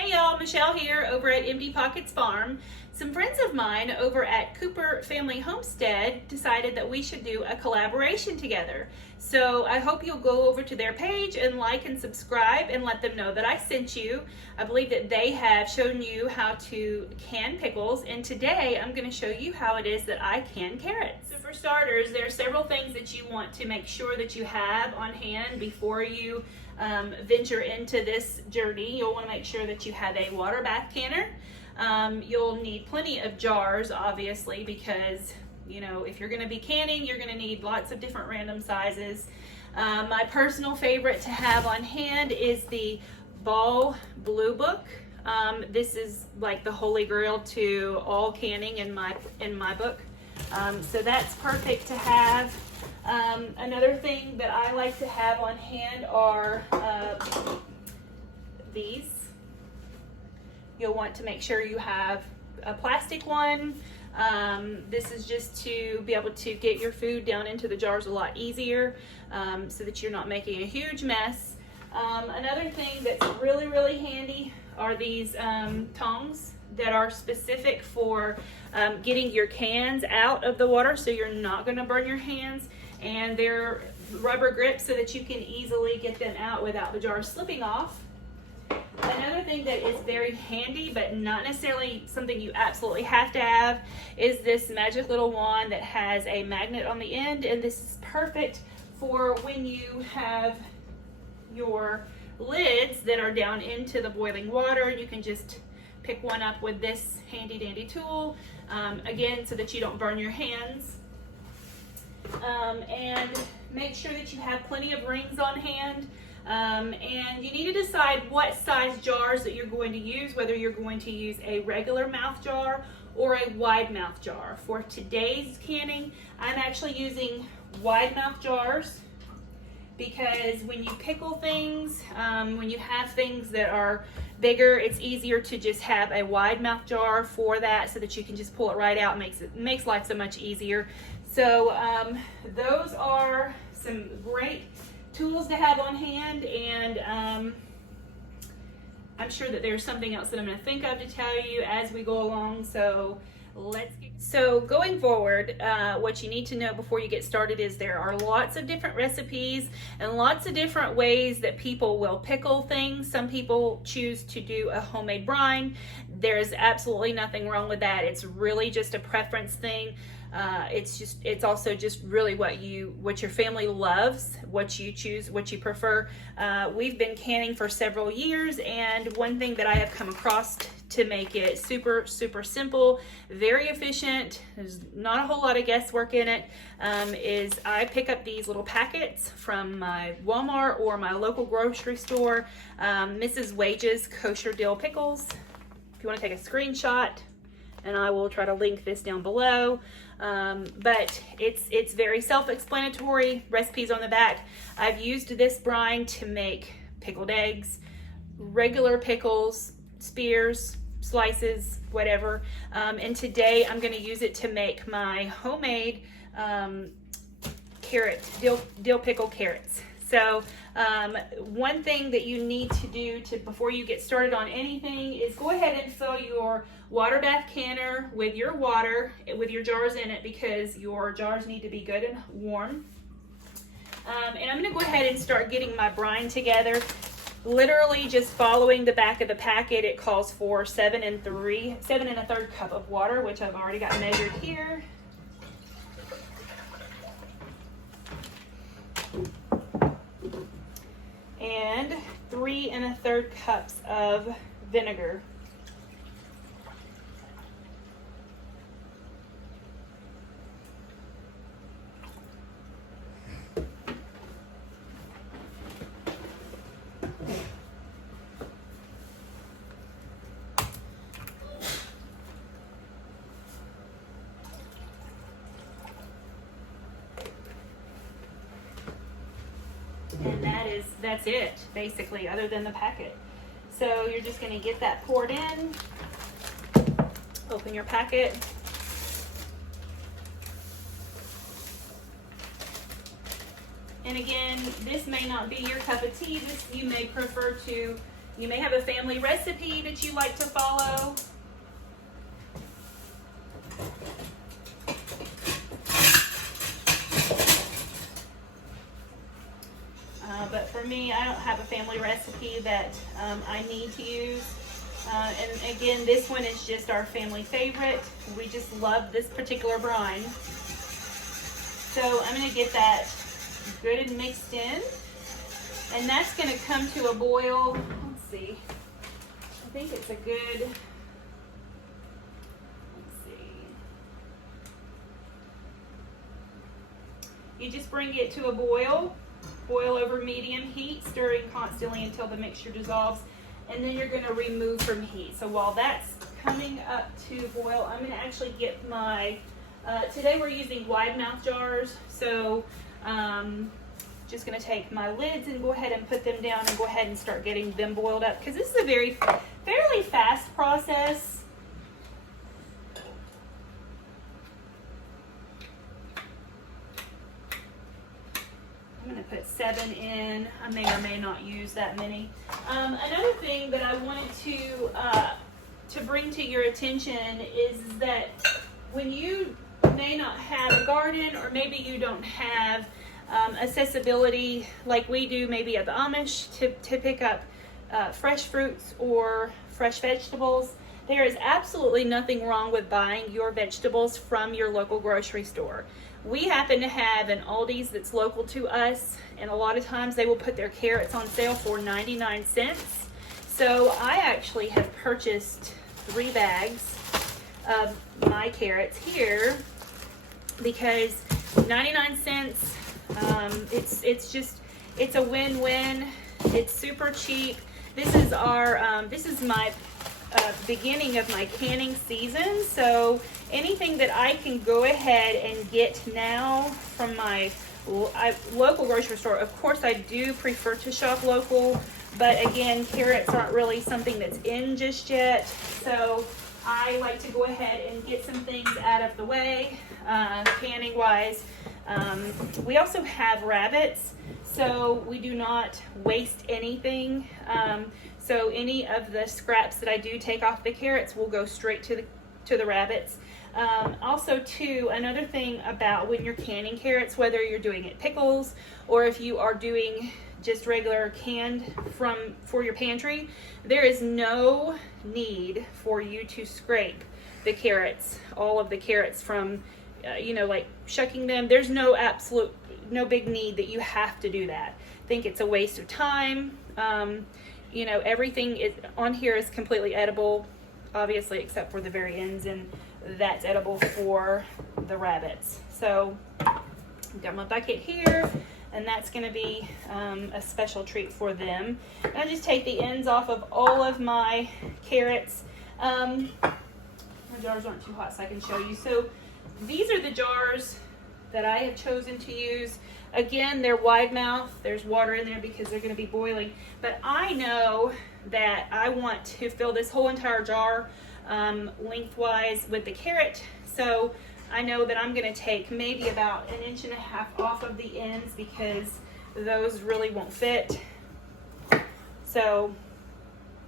Hey y'all, Michelle here over at Empty Pockets Farm. Some friends of mine over at Cooper Family Homestead decided that we should do a collaboration together. So I hope you'll go over to their page and like and subscribe and let them know that I sent you. I believe that they have shown you how to can pickles, and today I'm going to show you how it is that I can carrots. So for starters, there are several things that you want to make sure that you have on hand before you venture into this journey. You'll want to make sure that you have a water bath canner. You'll need plenty of jars, obviously, because if you're going to be canning, you're going to need lots of different random sizes. My personal favorite to have on hand is the Ball Blue Book. This is like the holy grail to all canning in my book. So that's perfect to have. Another thing that I like to have on hand are these. You'll want to make sure you have a plastic one. This is just to be able to get your food down into the jars a lot easier, so that you're not making a huge mess. Another thing that's really, really handy are these tongs that are specific for getting your cans out of the water, so you're not going to burn your hands, and they're rubber grips so that you can easily get them out without the jar slipping off. Another thing that is very handy, but not necessarily something you absolutely have to have, is this magic little wand that has a magnet on the end, and this is perfect for when you have your lids that are down into the boiling water. You can just pick one up with this handy dandy tool, again, so that you don't burn your hands. And make sure that you have plenty of rings on hand. And you need to decide what size jars that you're going to use, whether you're going to use a regular mouth jar or a wide mouth jar. For today's canning, I'm actually using wide mouth jars, because when you pickle things, when you have things that are bigger, it's easier to just have a wide mouth jar for that, so that you can just pull it right out. Makes life so much easier. So those are some great tools to have on hand, and I'm sure that there's something else that I'm going to think of to tell you as we go along. So going forward, what you need to know before you get started is there are lots of different recipes and lots of different ways that people will pickle things. Some people choose to do a homemade brine. There's absolutely nothing wrong with that. It's really just a preference thing. It's also just really what your family loves, what you choose, what you prefer. We've been canning for several years, and one thing that I have come across to make it super, super simple, very efficient, there's not a whole lot of guesswork in it, is I pick up these little packets from my Walmart or my local grocery store, Mrs. Wage's kosher dill pickles. If you want to take a screenshot, and I will try to link this down below. But it's very self-explanatory, recipes on the back. I've used this brine to make pickled eggs, regular pickles, spears, slices, whatever. And today I'm going to use it to make my homemade dill pickle carrots. So one thing that you need to do before you get started on anything is go ahead and fill your water bath canner with your water, with your jars in it, because your jars need to be good and warm. And I'm going to go ahead and start getting my brine together. Literally just following the back of the packet, it calls for 7 1/3 cup of water, which I've already got measured here. And 3 1/3 cups of vinegar. And that's it, basically, other than the packet. So you're just going to get that poured in, open your packet, and again, this may not be your cup of tea. You may prefer to You may have a family recipe that you like to follow. But for me, I don't have a family recipe that I need to use. And again, this one is just our family favorite. We just love this particular brine. So I'm going to get that good and mixed in. And that's going to come to a boil. Let's see. I think it's a good, let's see. You just bring it to a boil. Boil over medium heat, stirring constantly until the mixture dissolves, and then you're going to remove from heat. So while that's coming up to boil, I'm going to actually get my, today we're using wide mouth jars, so just going to take my lids and go ahead and put them down and go ahead and start getting them boiled up, because this is a fairly fast process. I'm going to put 7 in. I may or may not use that many. Another thing that I wanted to bring to your attention is that when you may not have a garden, or maybe you don't have accessibility like we do, maybe at the Amish, to pick up fresh fruits or fresh vegetables, there is absolutely nothing wrong with buying your vegetables from your local grocery store. We happen to have an Aldi's that's local to us, and a lot of times they will put their carrots on sale for 99 cents. So I actually have purchased 3 bags of my carrots here because 99 cents, it's a win-win. It's super cheap. This is my beginning of my canning season, so anything that I can go ahead and get now from my local grocery store. Of course, I do prefer to shop local, but again, carrots aren't really something that's in just yet, so I like to go ahead and get some things out of the way, canning wise. We also have rabbits, so we do not waste anything. So any of the scraps that I do take off the carrots will go straight to the rabbits. Also too, another thing about when you're canning carrots, whether you're doing it pickles or if you are doing just regular canned for your pantry, there is no need for you to scrape the carrots, all of the carrots from, like shucking them. There's no big need that you have to do that. I think it's a waste of time. Everything is on here is completely edible, obviously, except for the very ends, and that's edible for the rabbits. So I've got my bucket here, and that's going to be a special treat for them. And I just take the ends off of all of my carrots. My jars aren't too hot, so I can show you. So these are the jars that I have chosen to use. Again, they're wide mouth. There's water in there because they're going to be boiling. But I know that I want to fill this whole entire jar lengthwise with the carrot. So I know that I'm going to take maybe about 1.5 inches off of the ends because those really won't fit. So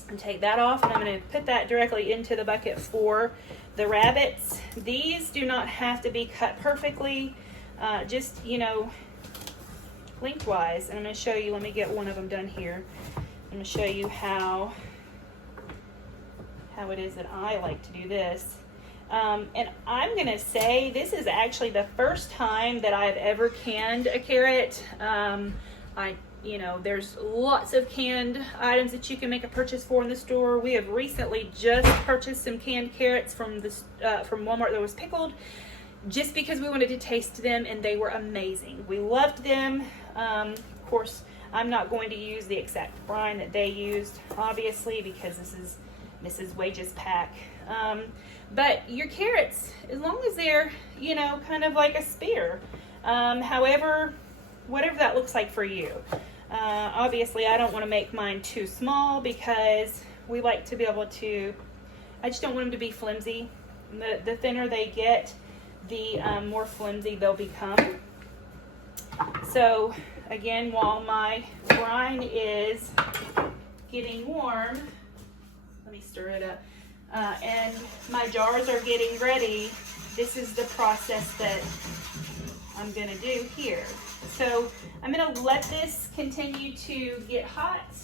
I'm going to take that off, and I'm going to put that directly into the bucket for the rabbits. These do not have to be cut perfectly, just, lengthwise. And I'm going to show you, let me get one of them done here. I'm going to show you how it is that I like to do this. And I'm going to say this is actually the first time that I've ever canned a carrot. There's lots of canned items that you can make a purchase for in the store. We have recently just purchased some canned carrots from Walmart that was pickled, just because we wanted to taste them, and they were amazing. We loved them. Of course, I'm not going to use the exact brine that they used, obviously, because this is Mrs. Wage's pack. But your carrots, as long as they're, kind of like a spear, however, whatever that looks like for you. Obviously, I don't want to make mine too small because we like to be able to, I just don't want them to be flimsy. The thinner they get, the more flimsy they'll become. So again, while my brine is getting warm. Let me stir it up. And my jars are getting ready. This is the process that I'm gonna do here. So I'm gonna let this continue to get hot,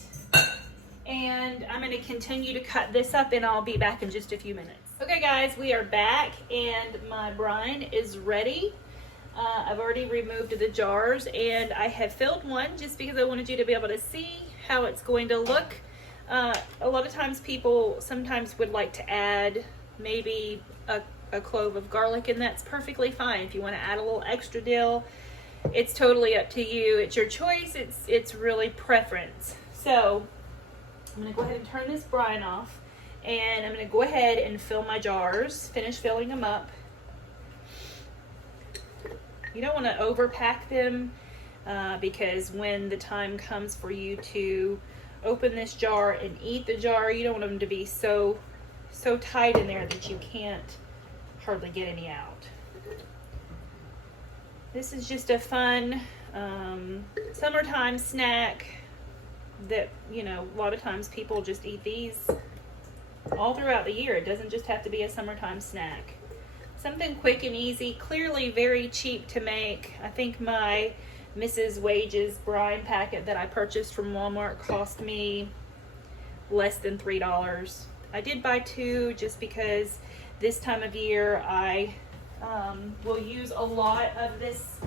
and I'm gonna continue to cut this up, and I'll be back in just a few minutes. Okay guys, we are back and my brine is ready. I've already removed the jars and I have filled one just because I wanted you to be able to see how it's going to look. A lot of times people sometimes would like to add maybe a clove of garlic, and that's perfectly fine. If you want to add a little extra dill, it's totally up to you. It's your choice. It's really preference. So I'm going to go ahead and turn this brine off, and I'm going to go ahead and fill my jars, finish filling them up. You don't want to overpack them because when the time comes for you to open this jar and eat the jar, you don't want them to be so tight in there that you can't hardly get any out. This is just a fun summertime snack that, you know, a lot of times people just eat these all throughout the year. It doesn't just have to be a summertime snack. Something quick and easy, clearly very cheap to make. I think my Mrs. Wages brine packet that I purchased from Walmart cost me less than $3. I did buy two just because this time of year I will use a lot of this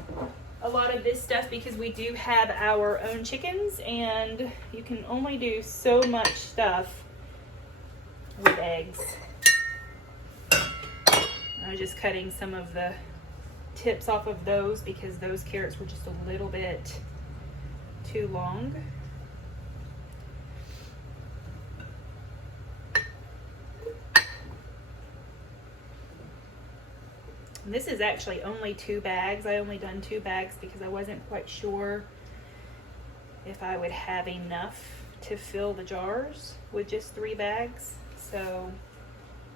stuff because we do have our own chickens, and you can only do so much stuff with eggs. I was just cutting some of the tips off of those because those carrots were just a little bit too long. And this is actually only 2 bags. I only done 2 bags because I wasn't quite sure if I would have enough to fill the jars with just 3 bags. So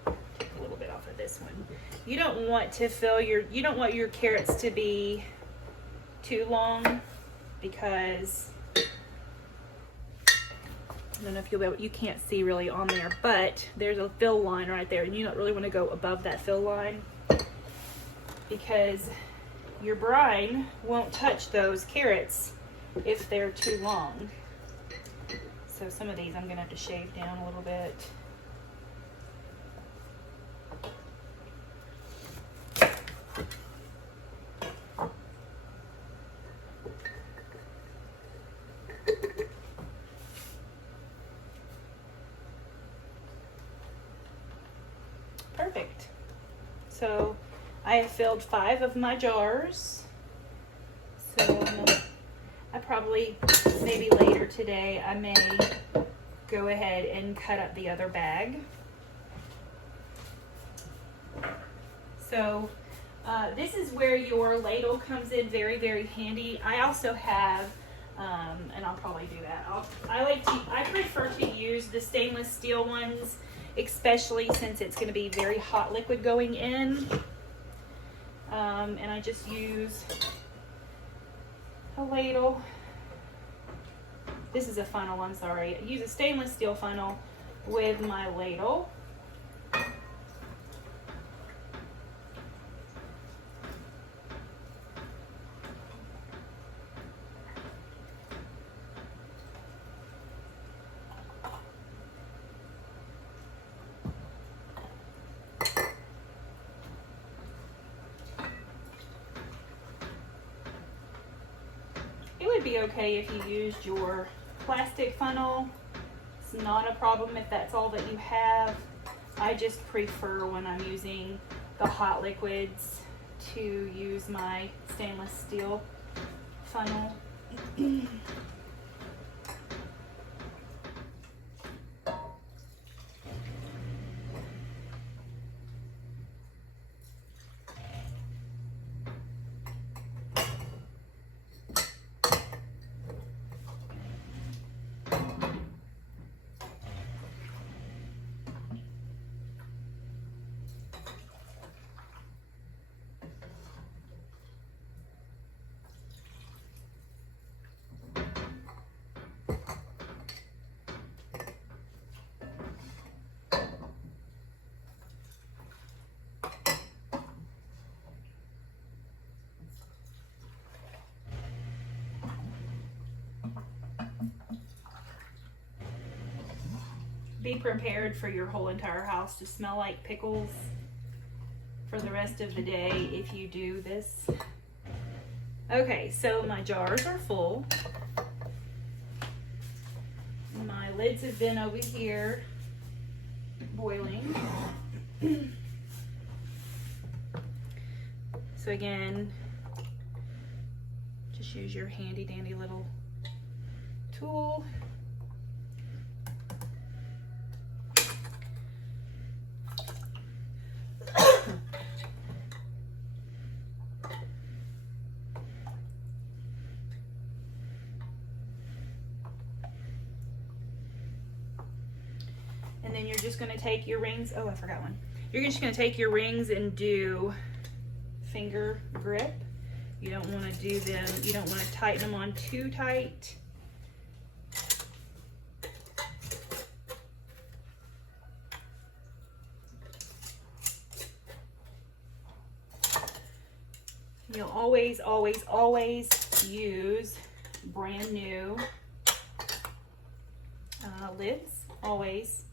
take a little bit off of this one. You don't want your carrots to be too long because I don't know if you'll be able, you can't see really on there, but there's a fill line right there, and you don't really want to go above that fill line because your brine won't touch those carrots if they're too long. So some of these I'm gonna have to shave down a little bit. Perfect. So I have filled 5 of my jars. So I probably, maybe later today, I may go ahead and cut up the other bag. So this is where your ladle comes in very, very handy. I also have, and I'll probably do that. I prefer to use the stainless steel ones, especially since it's going to be very hot liquid going in. And I just use a ladle. This is a funnel, I'm sorry. I use a stainless steel funnel with my ladle. Be okay if you used your plastic funnel. It's not a problem if that's all that you have. I just prefer when I'm using the hot liquids to use my stainless steel funnel. be prepared for your whole entire house to smell like pickles for the rest of the day if you do this. Okay, so my jars are full. My lids have been over here boiling. So again, just use your handy dandy little tool. And then you're just going to take your rings. Oh, I forgot one. You're just going to take your rings and do finger grip. You don't want to do them, you don't want to tighten them on too tight. You'll always, always, always use brand new lids, always.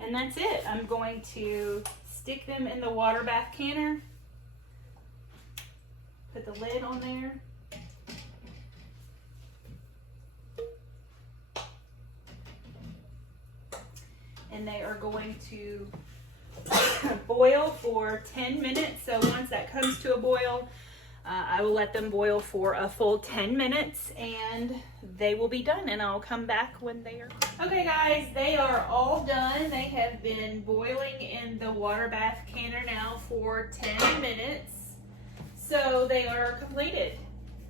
And that's it. I'm going to stick them in the water bath canner. Put the lid on there. And they are going to boil for 10 minutes. So once that comes to a boil, I will let them boil for a full 10 minutes and they will be done, and I'll come back when they are. Okay guys, they are all done. They have been boiling in the water bath canner now for 10 minutes. So they are completed.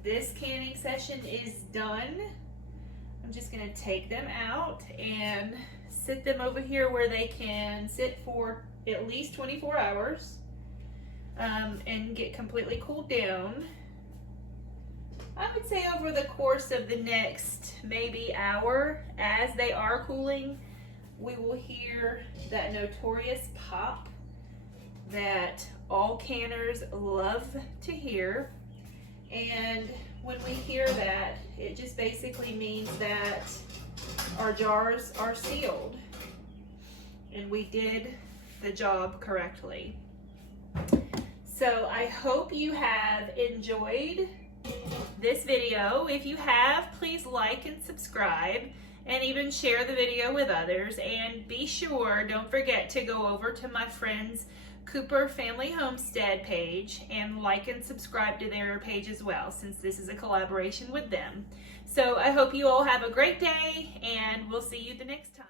This canning session is done. I'm just gonna take them out and sit them over here where they can sit for at least 24 hours. And get completely cooled down. I would say over the course of the next maybe hour, as they are cooling, we will hear that notorious pop that all canners love to hear. And when we hear that, it just basically means that our jars are sealed and we did the job correctly. So I hope you have enjoyed this video. If you have, please like and subscribe and even share the video with others. And be sure, don't forget to go over to my friend's Cooper Family Homestead page and like and subscribe to their page as well, since this is a collaboration with them. So I hope you all have a great day, and we'll see you the next time.